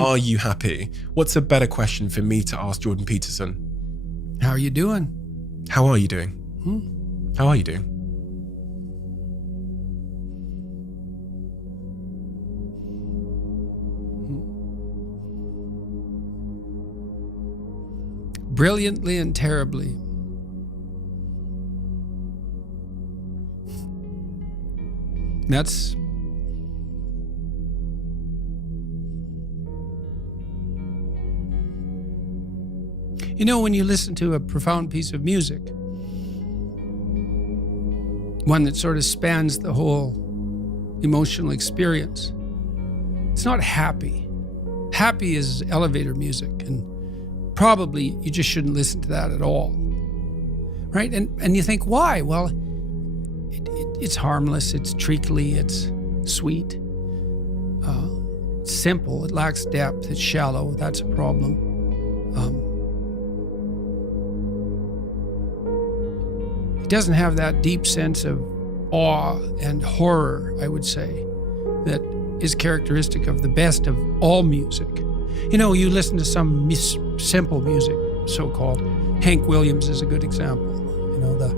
Are you happy? What's a better question for me to ask Jordan Peterson? How are you doing? How are you doing? How are you doing? Brilliantly and terribly. That's when you listen to a profound piece of music, one that sort of spans the whole emotional experience, it's not happy. Happy is elevator music, and probably you just shouldn't listen to that at all, right? And you think, why? Well, it's harmless, it's treacly, it's sweet, it's simple, it lacks depth, it's shallow, that's a problem. It doesn't have that deep sense of awe and horror, I would say, that is characteristic of the best of all music. You listen to some simple music, so-called. Hank Williams is a good example. The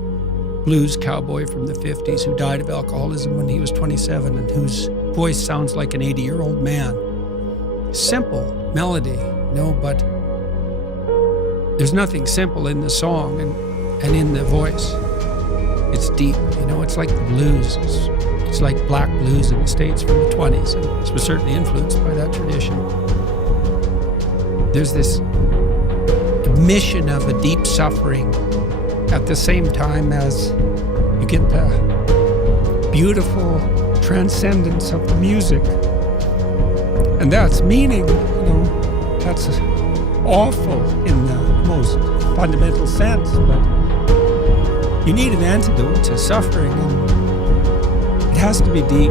blues cowboy from the 50s who died of alcoholism when he was 27 and whose voice sounds like an 80-year-old man. Simple melody, but there's nothing simple in the song and in the voice. It's deep, it's like the blues. It's like black blues in the States from the 20s, and it was certainly influenced by that tradition. There's this admission of a deep suffering at the same time as you get the beautiful transcendence of the music. And that's meaning, that's awful in the most fundamental sense, but you need an antidote to suffering, and it has to be deep.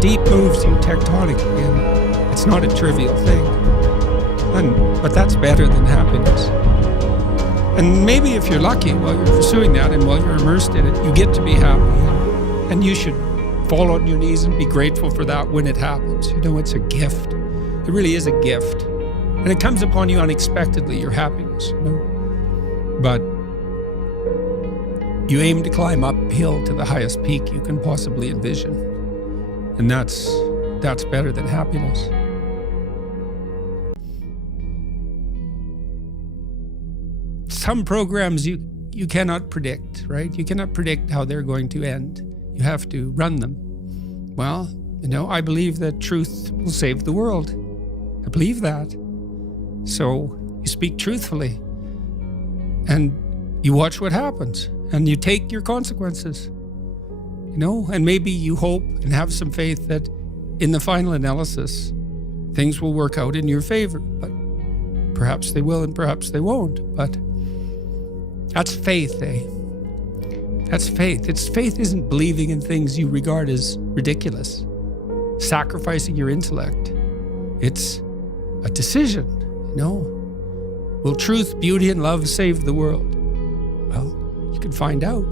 Deep moves you tectonically, and it's not a trivial thing. But that's better than happiness. And maybe if you're lucky while you're pursuing that and while you're immersed in it, you get to be happy. And you should fall on your knees and be grateful for that when it happens. It's a gift. It really is a gift. And it comes upon you unexpectedly, your happiness. But you aim to climb uphill to the highest peak you can possibly envision. And that's better than happiness. Some programs you cannot predict, right? You cannot predict how they're going to end. You have to run them. Well, I believe that truth will save the world. I believe that. So you speak truthfully and you watch what happens and you take your consequences, and maybe you hope and have some faith that in the final analysis, things will work out in your favor, but perhaps they will and perhaps they won't. But that's faith, eh? That's faith. Faith isn't believing in things you regard as ridiculous, sacrificing your intellect. It's a decision, Will truth, beauty, and love save the world? Well, you can find out.